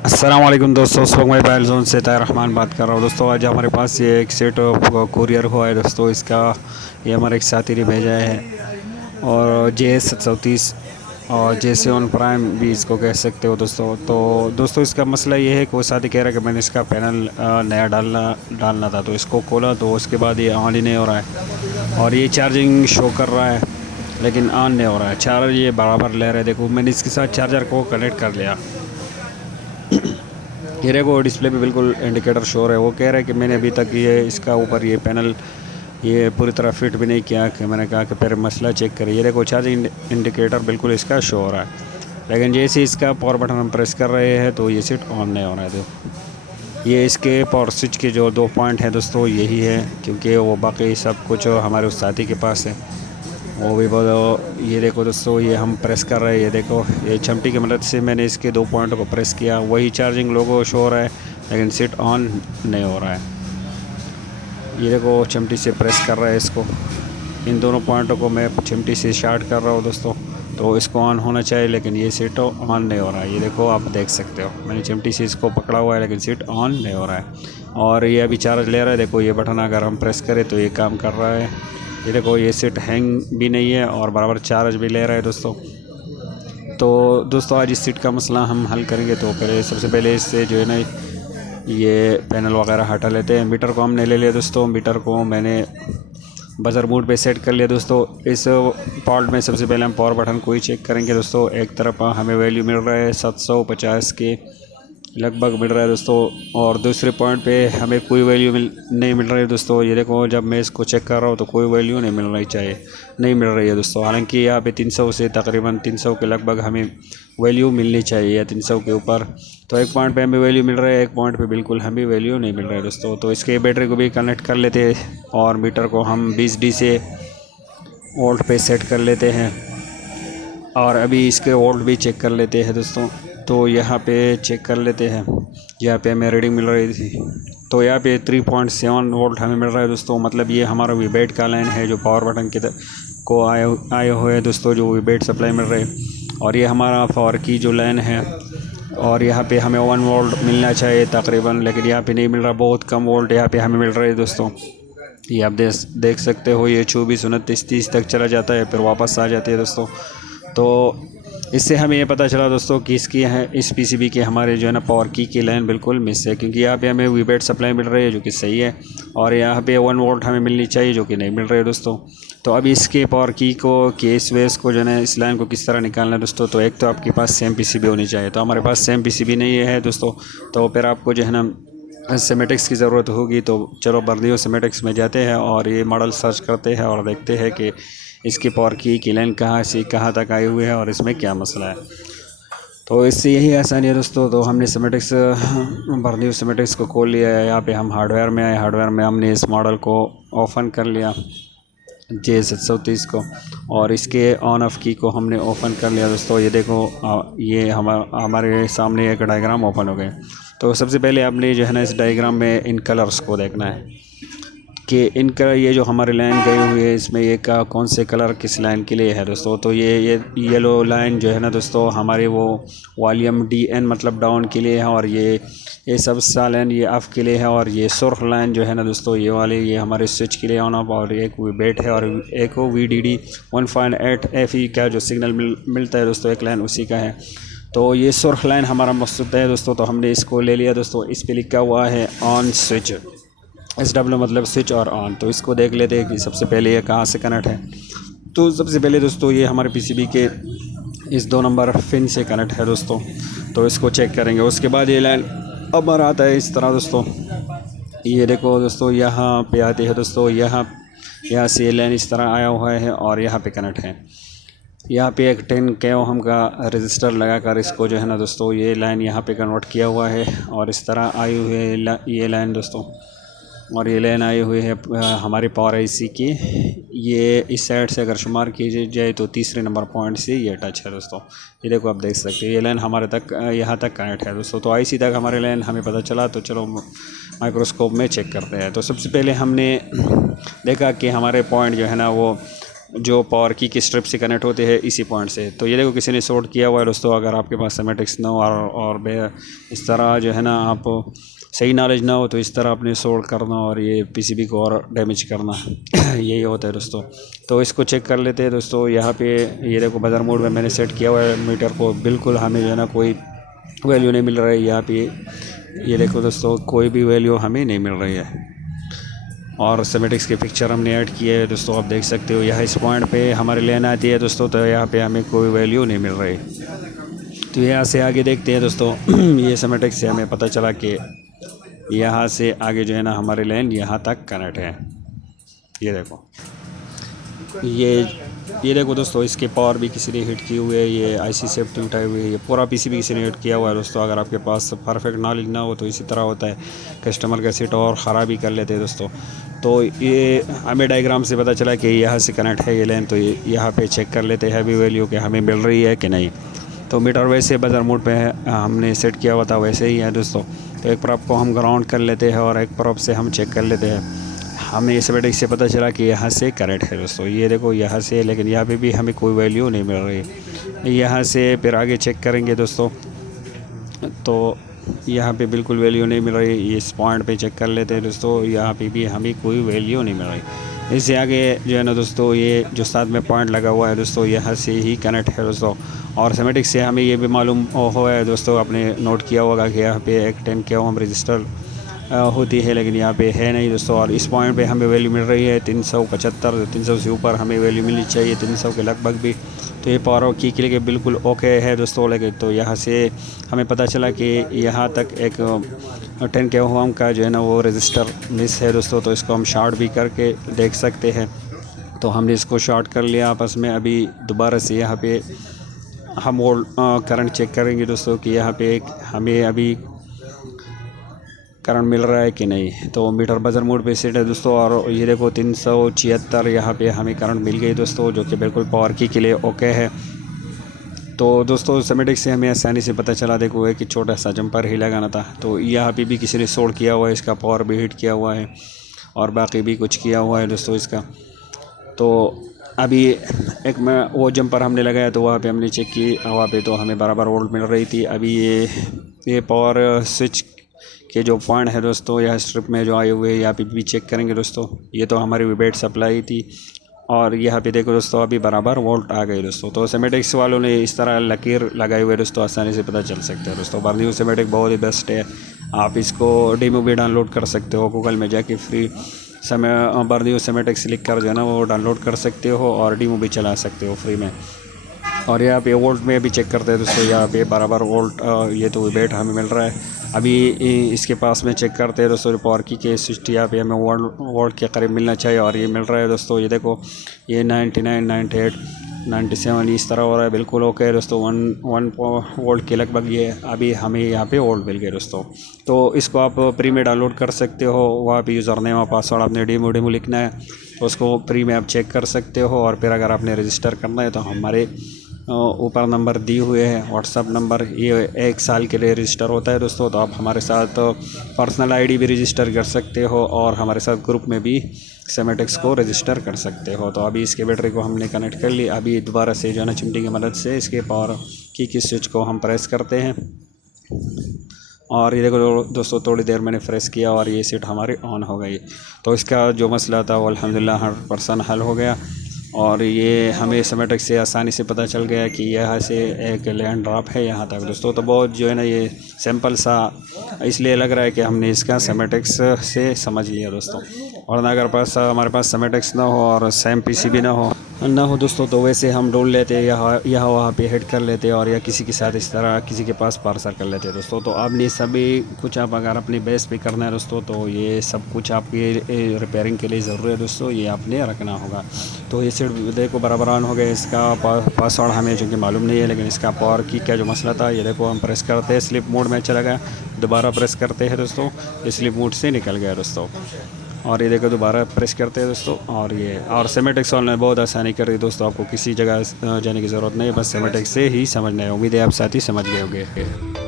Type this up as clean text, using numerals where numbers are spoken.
अस्सलाम वालेकुम दोस्तों, उस वक्त मैं बैल जोन से ताहिर रहमान बात कर रहा हूँ। दोस्तों आज हमारे पास ये एक सेट कुरियर हुआ है दोस्तों। इसका ये हमारे एक साथी ने भेजा है और JS 730 और JS7 प्राइम भी इसको कह सकते हो दोस्तों। तो दोस्तों इसका मसला ये है कि वो साथी कह रहा है कि मैंने इसका पैनल नया डालना था, तो इसको खोला तो उसके बाद ये ऑन ही नहीं हो रहा है और ये चार्जिंग शो कर रहा है लेकिन ऑन नहीं हो रहा है। चार्ज ये बराबर ले रहा है। देखो मैंने इसके साथ चार्जर को कनेक्ट कर लिया, ये देखो डिस्प्ले पे बिल्कुल इंडिकेटर शो है। वो कह रहा है कि मैंने अभी तक ये इसका ऊपर ये पैनल ये पूरी तरह फिट भी नहीं किया। कि मैंने कहा कि फिर मसला चेक करें। ये देखो चार्जिंग इंडिकेटर बिल्कुल इसका शो हो रहा है, लेकिन जैसे इसका पावर बटन हम प्रेस कर रहे हैं तो ये सीट ऑन नहीं हो रहा है। देखो ये इसके पावर स्विच के जो 2 पॉइंट हैं दोस्तों यही है, क्योंकि वो बाकी सब कुछ हमारे उस साथी के पास है। वो भी बहुत ये देखो दोस्तों, ये हम प्रेस कर रहे हैं। ये देखो ये चमटी की मदद से मैंने इसके 2 पॉइंटों को प्रेस किया, वही चार्जिंग लोगो शो हो रहा है लेकिन सीट ऑन नहीं हो रहा है। ये देखो चिमटी से प्रेस कर रहा है इसको। इन दोनों पॉइंटों को मैं चिमटी से स्टार्ट कर रहा हूँ दोस्तों, तो इसको ऑन होना चाहिए लेकिन ये सीट ऑन नहीं हो रहा है। ये देखो आप देख सकते हो, मैंने चिमटी से इसको पकड़ा हुआ है लेकिन सीट ऑन नहीं हो रहा है और ये अभी चार्ज ले रहा है। देखो ये बटन अगर हम प्रेस करें तो ये काम कर रहा है। ये देखो ये सीट हैंग भी नहीं है और बराबर चार्ज भी ले रहा है दोस्तों। तो दोस्तों आज इस सीट का मसला हम हल करेंगे। तो पहले सबसे पहले इससे जो है ना ये पैनल वगैरह हटा लेते हैं। मीटर को हमने ले लिया दोस्तों। मीटर को मैंने बजर मोड पे सेट कर लिया दोस्तों। इस पार्ट में सबसे पहले हम पावर बटन को ही चेक करेंगे दोस्तों। एक तरफ हमें वैल्यू मिल रहा है 750 के लगभग मिल रहा है दोस्तों, और दूसरे पॉइंट पे हमें कोई वैल्यू नहीं मिल रही है दोस्तों। ये देखो जब मैं इसको चेक कर रहा हूँ तो कोई वैल्यू नहीं मिल रही है दोस्तों। हालांकि यहाँ पे 300 से तकरीबन 300 के लगभग हमें वैल्यू मिलनी चाहिए या 300 के ऊपर। तो एक पॉइंट पे हमें वैल्यू मिल रहा है, एक पॉइंट पे बिल्कुल हमें वैल्यू नहीं मिल रहा है दोस्तों। तो इसके बैटरी को भी कनेक्ट कर लेते हैं और मीटर को हम 20D से वोल्ट पे सेट कर लेते हैं और अभी इसके वोल्ट भी चेक कर लेते हैं दोस्तों। तो यहाँ पे चेक कर लेते हैं, यहाँ पे हमें रीडिंग मिल रही थी। तो यहाँ पे 3.7 वोल्ट हमें मिल रहा है दोस्तों। मतलब ये हमारा वीबेट का लाइन है जो पावर बटन के को आए हुए हैं दोस्तों, जो वीबेट सप्लाई मिल रहे हैं। और ये हमारा पावर की जो लाइन है, और यहाँ पे हमें 1 वोल्ट मिलना चाहिए तकरीबन, लेकिन यहाँ पे नहीं मिल रहा, बहुत कम वोल्ट यहाँ पे हमें मिल रहा है दोस्तों। ये आप देख सकते हो, ये 24, 29, 30 तक चला जाता है फिर वापस आ जाती है दोस्तों। तो इससे हमें ये पता चला दोस्तों कि इसकी है इस पीसीबी के हमारे जो है ना पावर की लाइन बिल्कुल मिस है, क्योंकि यहाँ पे हमें वीबेट सप्लाई मिल रही है जो कि सही है, और यहाँ पे 1 वोल्ट हमें मिलनी चाहिए जो कि नहीं मिल रही है दोस्तों। तो अब इसके पावर की को केस वेस को जो है ना इस लाइन को किस तरह निकालना है दोस्तों। तो एक तो आपके पास सेम पीसीबी होनी चाहिए, तो हमारे पास सेम पीसीबी नहीं है दोस्तों। तो फिर आपको जो है ना सिमेटिक्स की ज़रूरत होगी। तो चलो बर्दियो सिमेटिक्स में जाते हैं और ये मॉडल सर्च करते हैं और देखते हैं कि इसकी पावर की लाइन कहाँ से कहाँ तक आई हुई है और इसमें क्या मसला है। तो इससे यही आसानी है दोस्तों। तो हमने सिमेटिक्स बर्दियो सिमेटिक्स को खोल लिया है। यहाँ पे हम हार्डवेयर में आए, हार्डवेयर में हमने इस मॉडल को ओपन कर लिया JS 730 को, और इसके ऑन ऑफ की को हमने ओपन कर लिया दोस्तों। ये देखो ये हमारे सामने एक डायग्राम ओपन हो गए। तो सबसे पहले आपने जो है ना इस डायग्राम में इन कलर्स को देखना है कि इनका ये जो हमारी लाइन गई हुई है इसमें ये का कौन से कलर किस लाइन के लिए है दोस्तों। तो ये येलो लाइन जो है ना दोस्तों हमारे वो वॉल्यूम DN मतलब डाउन के लिए है, और ये सबसा लाइन ये ऑफ के लिए है, और ये सुर्ख लाइन जो है ना दोस्तों ये वाले ये हमारे स्विच के लिए ऑन ऑफ, और एक वीबेट है, और एक वो VDD 1.8 FE का जो सिग्नल मिलता है दोस्तों, एक लाइन उसी का है। तो ये सुर्ख लाइन हमारा मकसूद है दोस्तों। तो हमने इसको ले लिया दोस्तों। इस पर लिखा हुआ है ऑन स्विच, SW मतलब स्विच और ऑन। तो इसको देख लेते हैं कि सबसे पहले ये कहाँ से कनेक्ट है। तो सबसे पहले दोस्तों ये हमारे पीसीबी के इस 2 नंबर पिन से कनेक्ट है दोस्तों। तो इसको चेक करेंगे। उसके बाद ये लाइन अब आता है इस तरह दोस्तों। ये देखो दोस्तों यहाँ पे आती है दोस्तों, यहाँ से ये लाइन इस तरह आया हुआ है और यहाँ पे कनेक्ट है। यहाँ पे एक 10 k ओम का रजिस्टर लगाकर इसको जो है ना दोस्तों ये लाइन यहाँ पे कन्वर्ट किया हुआ है, और इस तरह आई हुई है ये लाइन दोस्तों। और ये लाइन आई हुई है हमारे पावर IC की। ये इस साइड से अगर शुमार की जाए तो तीसरे नंबर पॉइंट से ये टच है दोस्तों। ये देखो आप देख सकते हैं ये लाइन हमारे तक यहाँ तक कनेक्ट है दोस्तों। तो IC तक हमारे लाइन हमें पता चला। तो चलो माइक्रोस्कोप में चेक करते हैं। तो सबसे पहले हमने देखा कि हमारे पॉइंट जो है ना वो जो पावर की स्ट्रिप से कनेक्ट होते हैं इसी पॉइंट से। तो ये देखो किसी ने शॉर्ट किया हुआ है दोस्तों। अगर आपके पास सिमेटिक्स ना हो और इस तरह जो है ना आप सही नॉलेज ना हो तो इस तरह अपने शॉर्ट करना और ये पीसीबी को और डैमेज करना यही होता है दोस्तों। तो इसको चेक कर लेते हैं दोस्तों। यहाँ पे ये देखो बजर मोड में मैंने सेट किया हुआ है मीटर को, बिल्कुल हमें जो है ना कोई वैल्यू नहीं मिल रही है यहाँ पे। ये देखो दोस्तों कोई भी वैल्यू हमें नहीं मिल रही है। और सिमेटिक्स के पिक्चर हमने ऐड किए है दोस्तों, आप देख सकते हो। यहाँ इस पॉइंट पे हमारी लाइन आती है दोस्तों, तो यहाँ पे हमें कोई वैल्यू नहीं मिल रही। तो यहाँ से आगे देखते हैं दोस्तों। ये सिमेटिक्स से हमें पता चला कि यहाँ से आगे जो है ना हमारी लाइन यहाँ तक कनेक्ट है। ये देखो ये देखो दोस्तों, इसके पावर भी किसी ने हिट की हुई है, ये आईसी सेफ्टी उठाई हुई है, ये पूरा पीसीबी किसी ने हिट किया हुआ है दोस्तों। अगर आपके पास परफेक्ट नॉलेज ना हो तो इसी तरह होता है, कस्टमर का सेट और ख़राब ही कर लेते हैं दोस्तों। तो ये हमें डायग्राम से पता चला कि यहाँ से कनेक्ट है ये लाइन। तो यहाँ पे चेक कर लेते हैं अभी वैल्यू कि हमें मिल रही है कि नहीं। तो मीटर वैसे बजर मोड पे है, हमने सेट किया हुआ था वैसे ही है दोस्तों। तो एक प्रॉप को हम ग्राउंड कर लेते हैं और एक प्रॉप से हम चेक कर लेते हैं। हमें इस सिमेटिक्स से पता चला कि यहाँ से करेक्ट है दोस्तों। ये देखो यहाँ से, लेकिन यहाँ पे भी हमें कोई वैल्यू नहीं मिल रही। यहाँ से फिर आगे चेक करेंगे दोस्तों, तो यहाँ पे बिल्कुल वैल्यू नहीं मिल रही। इस पॉइंट पे चेक कर लेते हैं दोस्तों, यहाँ पे भी हमें कोई वैल्यू नहीं मिल रही। इससे आगे जो है ना दोस्तों, ये जो साथ में पॉइंट लगा हुआ है दोस्तों, यहाँ से ही कनेक्ट है दोस्तों। और सिमेटिक्स से हमें ये भी मालूम हुआ है दोस्तों, आपने नोट किया होगा कि यहाँ पे एक 10 k ओम रजिस्टर होती है, लेकिन यहाँ पे है नहीं दोस्तों। और इस पॉइंट पे हमें वैल्यू मिल रही है 375, 300 से ऊपर हमें वैल्यू मिलनी चाहिए, 300 के लगभग भी। तो ये पावर की के लिए बिल्कुल ओके है दोस्तों। लेकिन तो यहाँ से हमें पता चला कि यहाँ तक एक 10 k ओम का जो है ना वो रजिस्टर मिस है दोस्तों। तो इसको हम शॉर्ट भी करके देख सकते हैं। तो हमने इसको शॉर्ट कर लिया आपस में। अभी दोबारा से यहाँ पे हम करंट चेक करेंगे दोस्तों कि यहाँ पे हमें अभी करंट मिल रहा है कि नहीं। तो मीटर बजर मोड पे सेट है दोस्तों। और ये देखो 376 यहाँ पे हमें करंट मिल गई दोस्तों, जो कि बिल्कुल पावर की के लिए ओके है। तो दोस्तों सिमेटिक्स से हमें आसानी से पता चला, देखो एक छोटा सा जंपर ही लगाना था। तो यहाँ पे भी किसी ने सोल्ड किया हुआ है, इसका पावर भी हिट किया हुआ है और बाकी भी कुछ किया हुआ है दोस्तों इसका। तो अभी एक में वो जंपर हमने लगाया तो वहाँ पे हमने चेक की, वहाँ पे तो हमें बराबर वोल्ट मिल रही थी। अभी ये पावर स्विच के जो पॉइंट है दोस्तों, यह स्ट्रिप में जो आए हुए हैं, यहाँ पे भी चेक करेंगे दोस्तों। ये तो हमारी विबेट सप्लाई थी और यहाँ पे देखो दोस्तों अभी बराबर वोल्ट आ गई दोस्तों। तो सिमेटिक्स वालों ने इस तरह लकीर लगाए हुए दोस्तों, आसानी से पता चल सकता है दोस्तों। बर्न्यू सिमेटिक बहुत ही बेस्ट है, आप इसको डेमो भी डाउनलोड कर सकते हो गूगल में जाके। फ्री बर्न्यू सिमेटिक्स लिख कर जो है ना वो डाउनलोड कर सकते हो और डेमो भी चला सकते हो फ्री में। और यहाँ पे वोल्ट में भी चेक करते हैं दोस्तों, यहाँ पे बराबर वोल्ट ये तो विबेट हमें मिल रहा है। अभी इसके पास में चेक करते हैं दोस्तों, पावर की के स्विच यहाँ पे हमें वोल्ट के करीब मिलना चाहिए और ये मिल रहा है दोस्तों। ये देखो ये 99, 98, 97 इस तरह हो रहा है, बिल्कुल ओके है दोस्तों। 1 वोल्ट के लगभग ये अभी हमें यहाँ पे वोल्ट मिल गए दोस्तों। तो इसको आप प्री में डाउनलोड कर सकते हो, वहाँ पे यूज़र नेम और पासवर्ड आपने डेमो लिखना है, तो उसको प्री में आप चेक कर सकते हो। और फिर अगर आपने रजिस्टर करना है तो हमारे ऊपर नंबर दिए हुए हैं, व्हाट्सअप नंबर, ये 1 साल के लिए रजिस्टर होता है दोस्तों। तो आप हमारे साथ पर्सनल आईडी भी रजिस्टर कर सकते हो और हमारे साथ ग्रुप में भी सिमेटिक्स को रजिस्टर कर सकते हो। तो अभी इसके बैटरी को हमने कनेक्ट कर ली। अभी दोबारा से जो है ना चिमटी की मदद से इसके पावर की स्विच को हम प्रेस करते हैं और ये देखो दोस्तों थोड़ी देर मैंने प्रेस किया और ये सेट हमारी ऑन हो गई। तो इसका जो मसला था वो अल्हम्दुलिल्लाह 100% हल हो गया। और ये हमें सिमेटिक्स से आसानी से पता चल गया कि यहाँ से एक लैंड ड्रॉप है यहाँ तक दोस्तों। तो बहुत जो है ना ये सिंपल सा इसलिए लग रहा है कि हमने इसका सिमेटिक्स से समझ लिया दोस्तों। और अगर हमारे पास सिमेटिक्स ना हो और सेम पीसीबी ना हो दोस्तों, तो वैसे हम ढूंढ लेते यहाँ वहाँ पे हिट कर लेते और या किसी के साथ इस तरह किसी के पास पार्सल कर लेते दोस्तों। तो आपने सभी कुछ आप अगर अपनी बेस पे करना है दोस्तों, तो ये सब कुछ आपके रिपेयरिंग के लिए ज़रूरी है दोस्तों, ये आपने रखना होगा। तो ये सेट देखो बराबर ऑन हो गया। इसका पासवर्ड हमें चूँकि मालूम नहीं है, लेकिन इसका पावर की क्या जो मसला था, ये देखो हम प्रेस करते हैं, स्लिप मोड में चला गया, दोबारा प्रेस करते हैं दोस्तों, स्लिप मोड से निकल गया दोस्तों। और ये देखो दोबारा प्रेस करते हैं दोस्तों। और ये और सिमेटिक्स वालों ने बहुत आसानी कर दी दोस्तों, आपको किसी जगह जाने की ज़रूरत नहीं है, बस सिमेटिक्स से ही समझना है। उम्मीद है आप साथ ही समझ गए होंगे।